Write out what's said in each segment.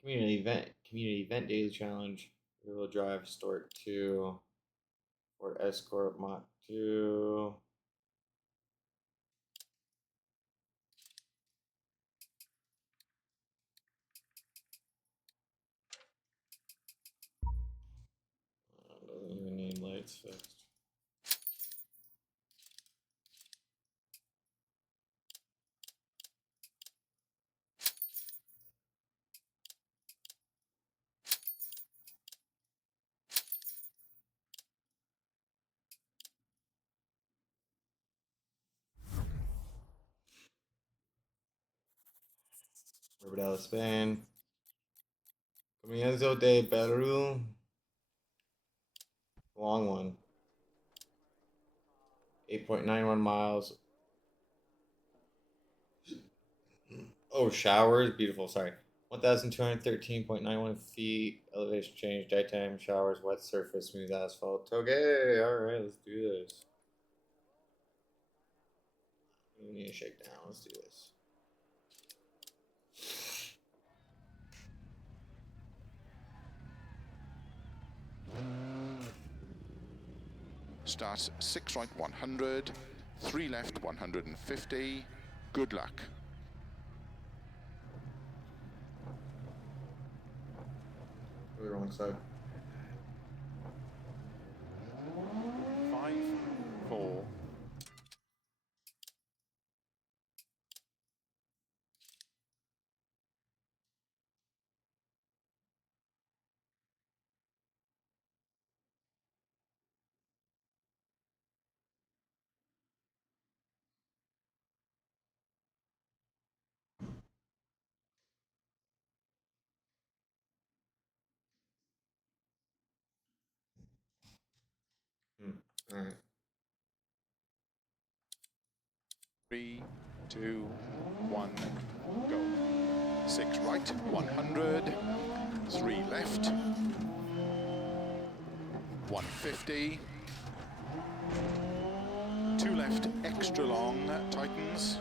Community event daily challenge. Rear-wheel drive Stork 2 or Escort MK II. Doesn't even need lights fixed. Riba, Spain. Comienzo De Bellriu. Long one. 8.91 miles. Oh, showers. Beautiful. Sorry. 1,213.91 feet. Elevation change. Daytime showers. Wet surface. Smooth asphalt. Okay. Alright. Let's do this. We need to shake down. Let's do this. Starts 6 right 100, 3 left 150. Good luck. Go the wrong side. 5, 4. Alright. 3, 2, 1, go. 6 right 100, 3 left 150. 2 left extra long, tightens.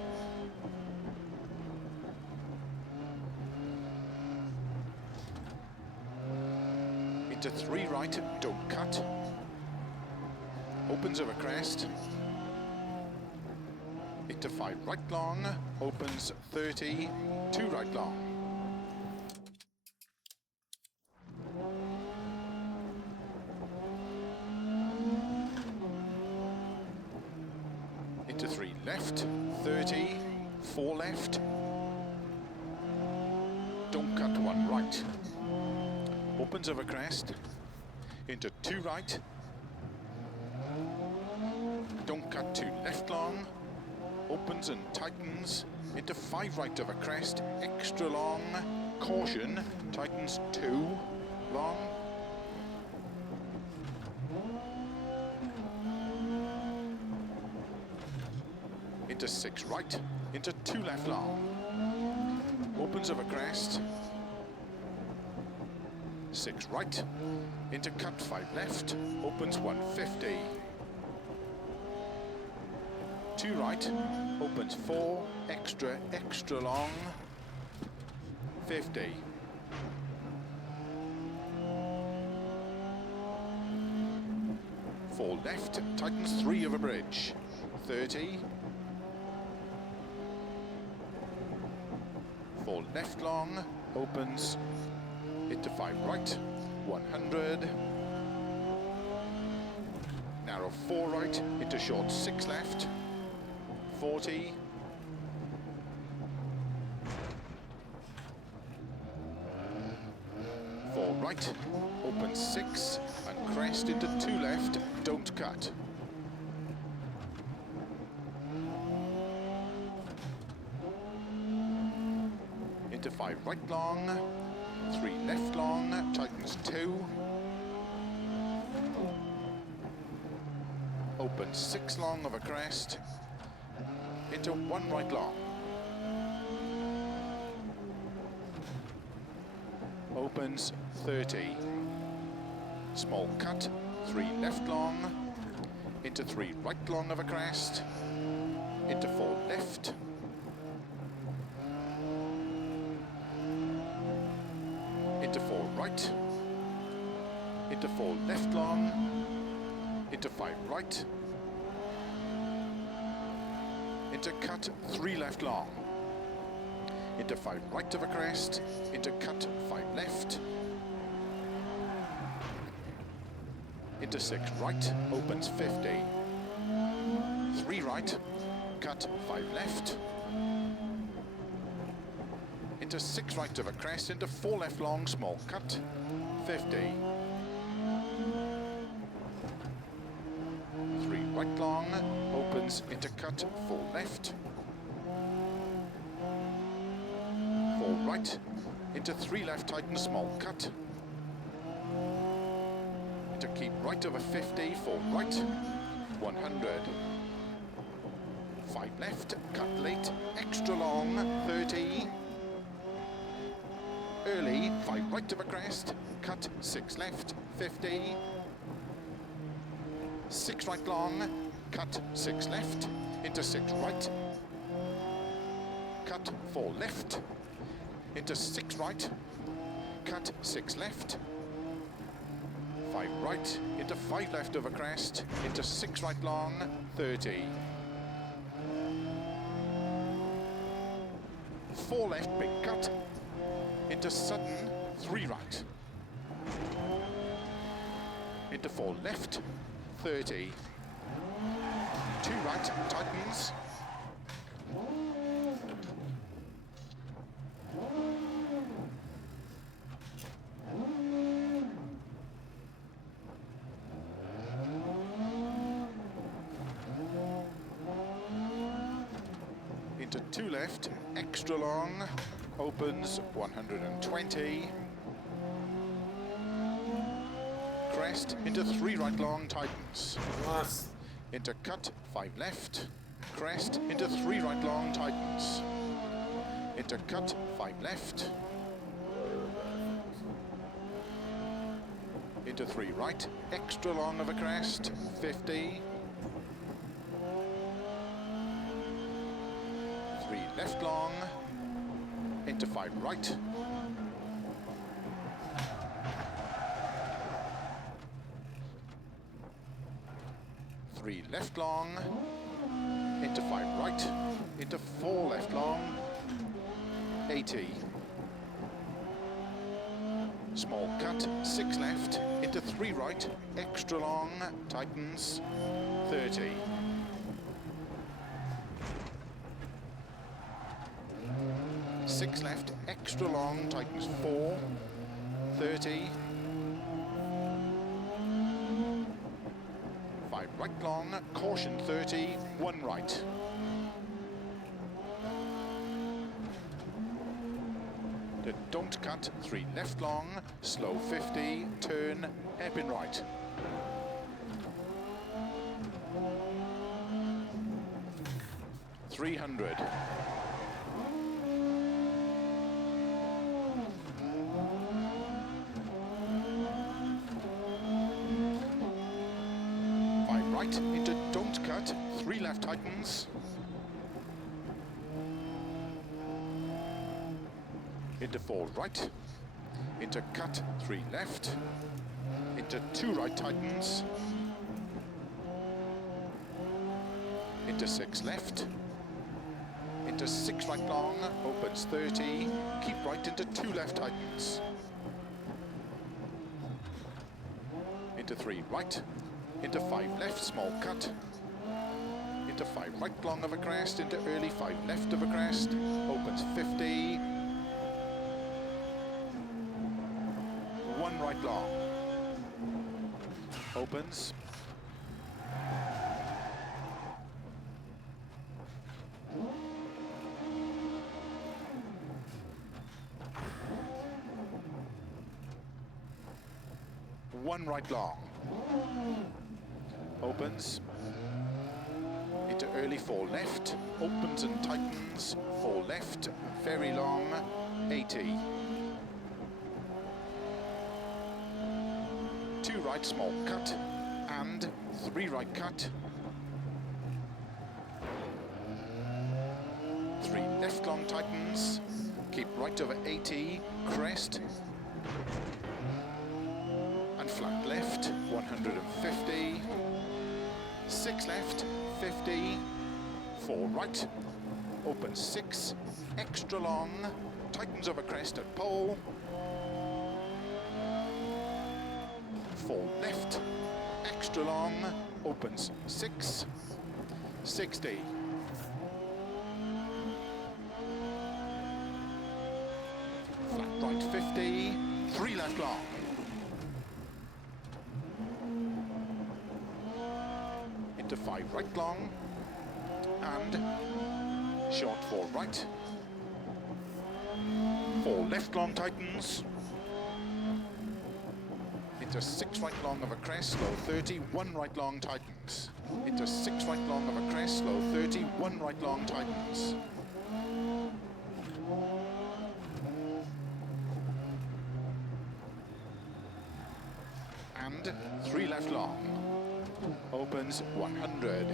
Into 3 right, don't cut. Opens over crest. Into 5 right long, opens 30, 2 right long. Into 3 left, 30, 4 left. Don't cut 1 right. Opens over crest. Into 2 right. Don't cut 2 left long. Opens and tightens. Into 5 right over crest. Extra long. Caution. Tightens 2 long. Into 6 right. Into 2 left long. Opens over crest. 6 right. Into cut 5 left. Opens 150. 2 right, opens 4, extra long, 50. 4 left, tightens 3 over bridge, 30. 4 left long, opens into 5 right, 100. Narrow 4 right, into short 6 left, 40. 4 right, open 6, and crest into 2 left, don't cut. Into 5 right long, 3 left long, tightens 2. Open 6 long of a crest, into 1 right long. Opens 30. Small cut, 3 left long, into 3 right long of a crest, into 4 left. into 4 right, into 4 left long, into 5 right, into cut 3 left long, into 5 right of a crest, into cut 5 left, into 6 right, opens 50, 3 right, cut 5 left, into 6 right of a crest, into 4 left long, small cut, 50, 3 right long, opens into cut 4 left, 4 right, into 3 left, tighten small cut, into keep right over 50, 4 right, 100, 5 left, cut late, extra long, 30, early, 5 right of a crest, cut 6 left, 50, 6 right long, cut 6 left, into 6 right, cut 4 left, into 6 right, cut 6 left, 5 right, into 5 left of a crest, into 6 right long, 30, 4 left, big cut, into sudden, 3 right, into 4 left, 30, 2 right, tightens, into 2 left, extra long, opens 120, crest, into 3 right long, tightens, Lost. into cut 5 left, crest, into 3 right long, tightens, into cut 5 left, into 3 right, extra long of a crest, 50, 3 left long, into 5 right, three left long, into 5 right, into 4 left long, 80, small cut, 6 left, into 3 right, extra long, tightens, 30, 6 left, extra long, tightens 4, 30, 5 right long, caution 30, 1 right. The don't cut, 3 left long, slow 50, turn, hairpin right. .300. Right into don't cut, 3 left tightens, into 4 right, into cut, 3 left, into 2 right tightens, into 6 left, into 6 right long, opens 30, keep right into 2 left tightens, into 3 right, into 5 left, small cut, into 5 right long of a crest, into early 5 left of a crest, opens 50, 1 right long, opens, one right long, opens, into early 4 left, opens and tightens, 4 left, very long, 80. 2 right, small cut, and 3 right cut, 3 left long tightens, keep right over 80, crest, And flat left, 150. 6 left, 50. 4 right, open 6, extra long, tightens over crest at pole. 4 left, extra long, opens 6, 60. Flat right 50, 3 left long. Into 5 right long, and short 4 right. 4 left long tightens. Into 6 right long of a crest, slow 30, 1 right long tightens. Into 6 right long of a crest, slow 30, 1 right long tightens. And 3 left long. Opens 100.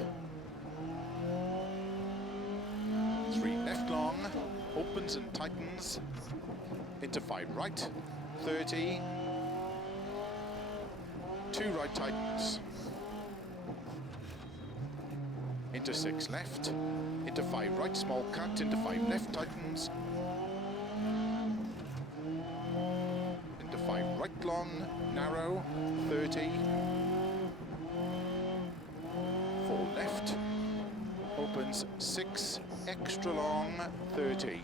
3 left long, opens and tightens. Into 5 right, 30. 2 right tightens. Into 6 left, into 5 right small cut, into 5 left tightens. Into 5 right long, narrow, 30. 4 left, opens 6, extra long, 30.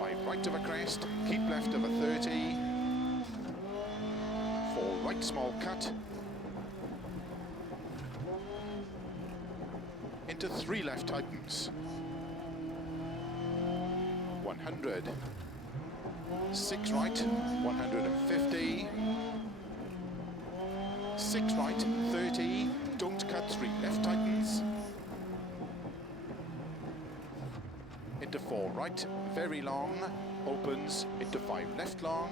5 right of a crest, keep left of a 30. 4 right small cut. Into 3 left tightens. 100. 6 right, 150. 6 right, 30. Don't cut, 3 left tightens. Into 4 right, very long, opens, into 5 left long.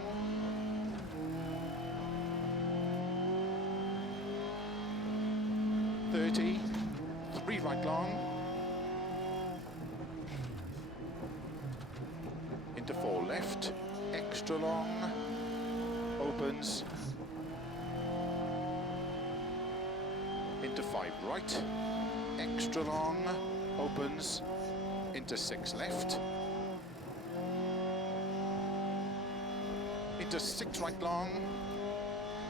30, 3 right long. Into 4 left, extra long, opens. Into 5 right, extra long, opens. Into 6 left. Into 6 right long.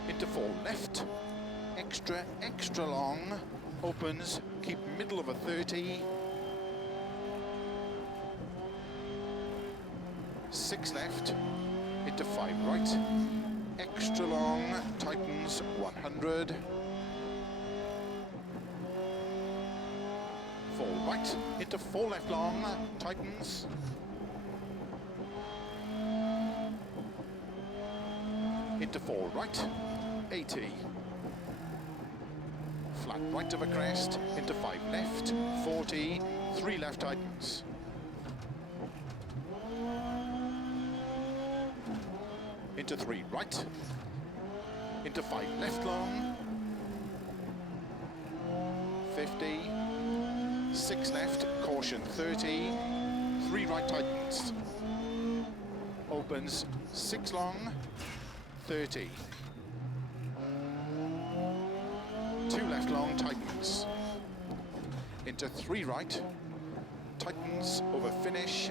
Into 4 left. Extra, extra long. Opens. Keep middle of a 30. 6 left. Into 5 right. Extra long. Tightens 100. 4 right, into 4 left long, tightens. Into 4 right, 80. Flat right of a crest, into 5 left, 40, 3 left tightens. Into 3 right, into 5 left long, 50. 6 left, caution 30, 3 right tightens. Opens 6 long, 30. 2 left long tightens. Into 3 right, tightens over finish.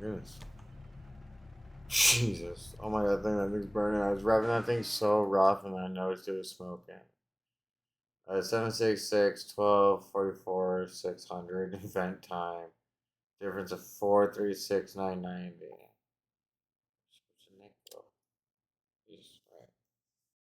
Goodness. Jesus. Oh my god, that thing's burning. I was revving that thing so rough and I noticed it was smoking. 766, 12, 44, 600 event time. Difference of 436,990.